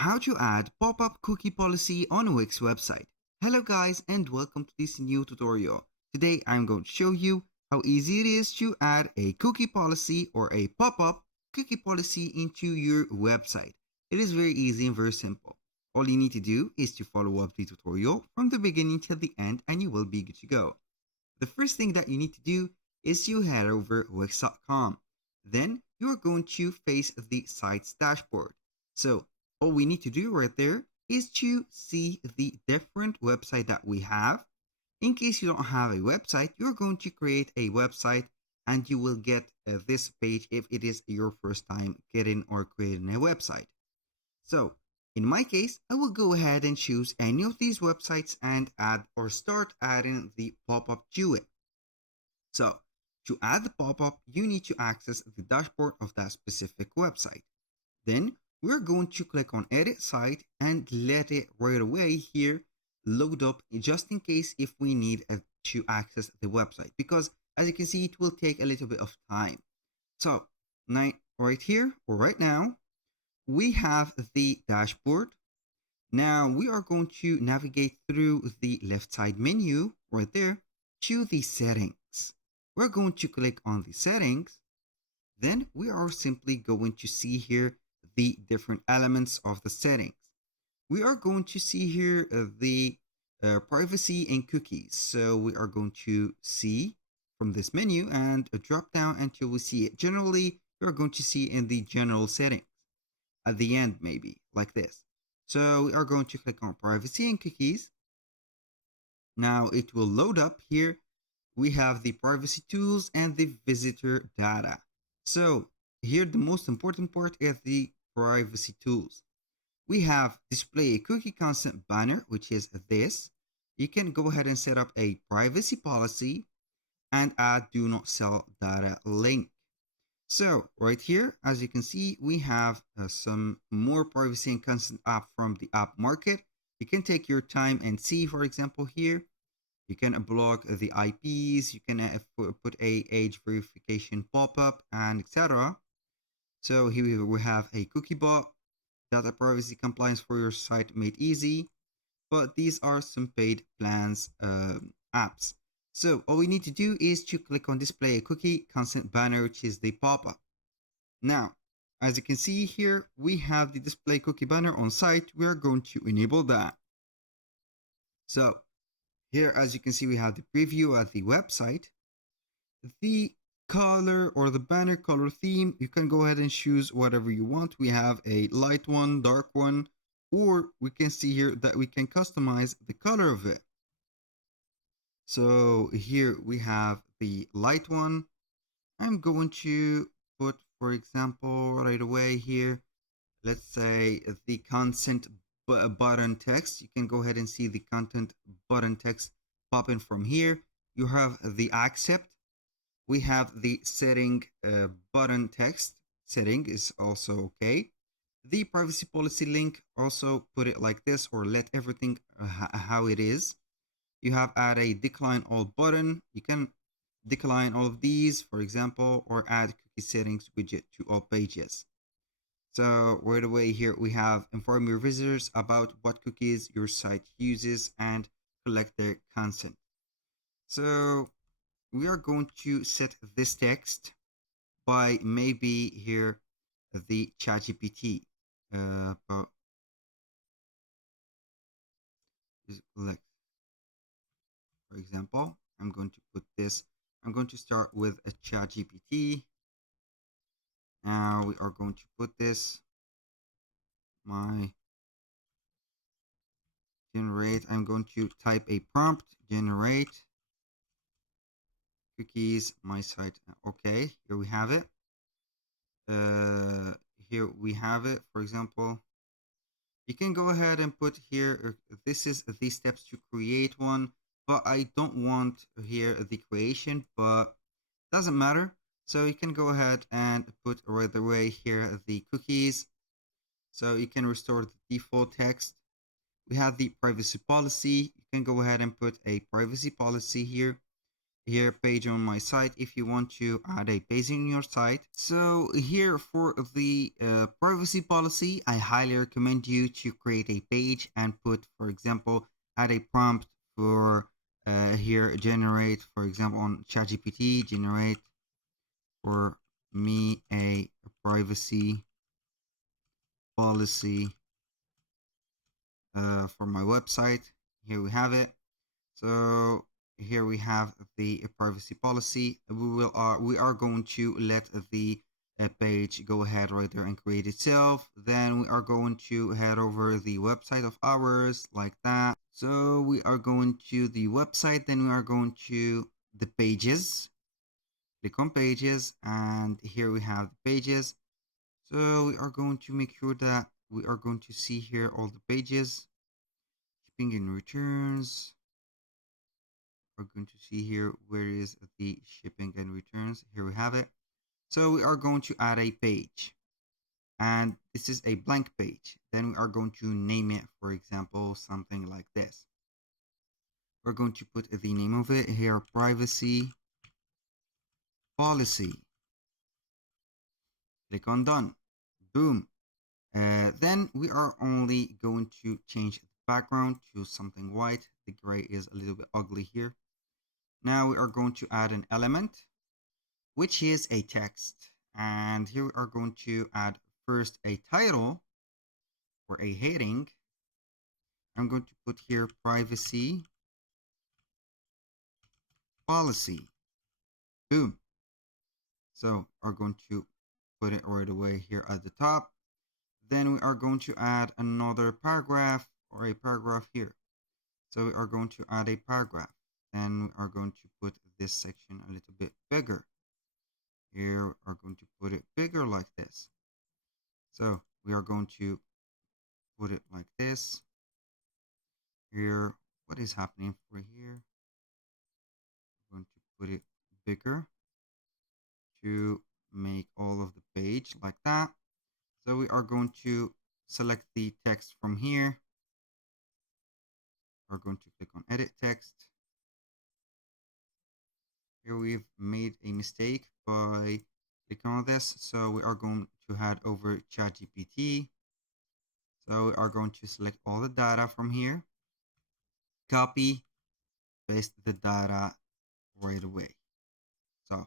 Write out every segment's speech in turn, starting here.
How to add pop-up cookie policy on Wix website. Hello guys and welcome to this new tutorial. Today I'm going to show you how easy it is to add a cookie policy or a pop-up cookie policy into your website. It is very easy and very simple. All you need to do is to follow up the tutorial from the beginning till the end and you will be good to go. The first thing that you need to do is you head over wix.com. Then you are going to face the site's dashboard. So all we need to do right there is to see the different website that we have. In case you don't have a website, you're going to create a website and you will get this page if it is your first time getting or creating a website. So in my case, I will go ahead and choose any of these websites and add or start adding the pop-up to it. So to add the pop-up, you need to access the dashboard of that specific website. Then we're going to click on edit site and let it right away here load up just in case if we need to access the website, because as you can see it will take a little bit of time. So now right here or right now we have the dashboard. Now we are going to navigate through the left side menu right there to the settings. We're going to click on the settings. Then we are simply going to see here the different elements of the settings. We are going to see here the privacy and cookies. So we are going to see from this menu and drop down until we see it. Generally, you're going to see in the general settings at the end, maybe like this. So we are going to click on privacy and cookies. Now it will load up here. We have the privacy tools and the visitor data. So here the most important part is the privacy tools. We have display a cookie consent banner, which is this. You can go ahead and set up a privacy policy and add do not sell data link. So right here, as you can see, we have some more privacy and consent app from the app market. You can take your time and see, for example, here, you can block the IPs, you can put a age verification pop-up and etc. So here we have a cookie bot, data privacy compliance for your site made easy, but these are some paid plans apps. So all we need to do is to click on display a cookie consent banner, which is the pop-up. Now, as you can see here, we have the display cookie banner on site. We are going to enable that. So here, as you can see, we have the preview at the website. The color or the banner color theme, you can go ahead and choose whatever you want. We have a light one, dark one, or we can see here that we can customize the color of it. So here we have the light one. I'm going to put, for example, right away here, let's say the consent button text. You can go ahead and see the content button text popping from here. You have the accept. We have the setting button text. Setting is also okay. The privacy policy link, also put it like this or let everything how it is. You have add a decline all button. You can decline all of these, for example, or add cookie settings widget to all pages. So right away here we have inform your visitors about what cookies your site uses and collect their consent. So we are going to set this text by maybe here the ChatGPT. But for example, I'm going to put this. I'm going to start with a ChatGPT. Now we are going to put this my generate. I'm going to type a prompt generate cookies my site. Okay, here we have it. Here we have it. For example, you can go ahead and put here, this is the steps to create one, but I don't want here the creation, but doesn't matter. So you can go ahead and put right away here the cookies. So you can restore the default text. We have the privacy policy. You can go ahead and put a privacy policy here. here page on my site if you want to add a page in your site. So here for the privacy policy, I highly recommend you to create a page and put, for example, add a prompt for here generate, for example, on ChatGPT, generate for me a privacy policy for my website. Here we have it. So here we have the privacy policy. We are going to let the page go ahead right there and create itself. Then we are going to head over the website of ours like that. So we are going to the website, then we are going to the pages. Click on pages, and here we have the pages. So we are going to make sure that we are going to see here all the pages. Shipping and returns. We're going to see here where is the shipping and returns. Here we have it. So we are going to add a page, and this is a blank page. Then we are going to name it, for example, something like this. We're going to put the name of it here, privacy policy. Click on done. Boom. Then we are only going to change the background to something white. The gray is a little bit ugly here. Now we are going to add an element, which is a text. And here we are going to add first a title or a heading. I'm going to put here privacy policy. Boom. So we're going to put it right away here at the top. Then we are going to add another paragraph or a paragraph here. So we are going to add a paragraph. Then we are going to put this section a little bit bigger. Here we are going to put it bigger like this. So we are going to put it like this. Here, what is happening for here? I'm going to put it bigger to make all of the page like that. So we are going to select the text from here. We're going to click on edit text. Here we've made a mistake by clicking on this. So we are going to head over ChatGPT. So we are going to select all the data from here. Copy, paste the data right away. So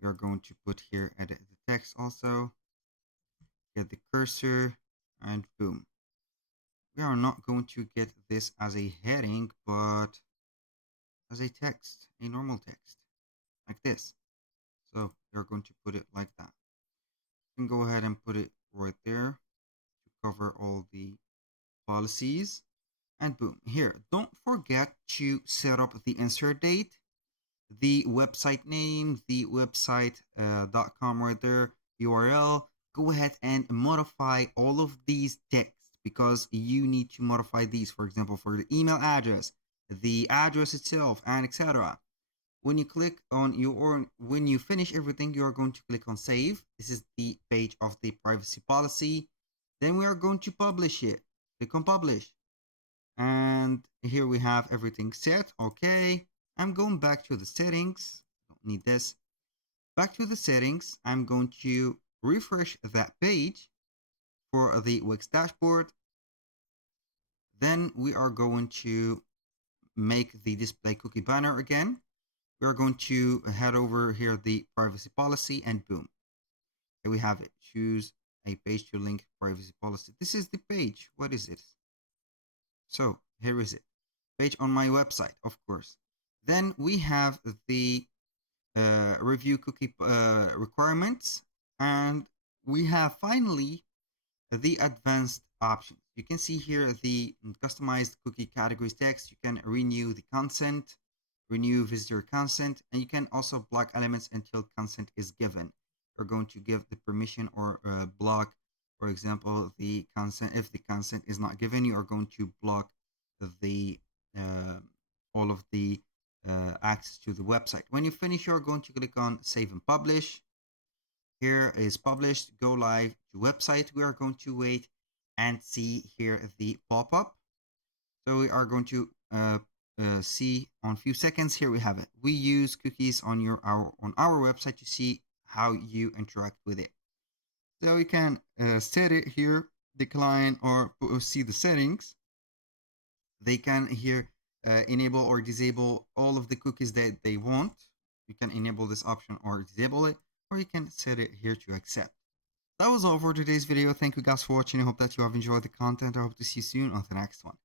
we are going to put here, edit the text also. Get the cursor, and boom. We are not going to get this as a heading, but as a text, a normal text, like this. So we are going to put it like that. You can go ahead and put it right there to cover all the policies. And boom, here. Don't forget to set up the insert date, the website name, the website .com right there, URL. Go ahead and modify all of these texts because you need to modify these, for example, for the email address, the address itself, and etc. When you click on when you finish everything, you are going to click on save. This is the page of the privacy policy. Then we are going to publish it. Click on publish. And here we have everything set. Okay. I'm going back to the settings. Don't need this. Back to the settings. I'm going to refresh that page for the Wix dashboard. Then we are going to make the display cookie banner again. We are going to head over here the privacy policy, and boom. Here we have it. Choose a page to link privacy policy. This is the page. What is it? So here is it. Page on my website, of course. Then we have the review cookie requirements, and we have finally the advanced options. You can see here the customized cookie categories text. You can renew the consent, renew visitor consent, and you can also block elements until consent is given. You're going to give the permission or block, for example, the consent. If the consent is not given, you are going to block the all of the access to the website. When you finish, you're going to click on save and publish. Here is published, go live to website. We are going to wait and see here the pop-up. So we are going to see on a few seconds. Here we have it. We use cookies on our website to see how you interact with it. So you can set it here, decline, or see the settings. They can here enable or disable all of the cookies that they want. You can enable this option or disable it, or you can set it here to accept. That was all for today's video. Thank you guys for watching. I hope that you have enjoyed the content. I hope to see you soon on the next one.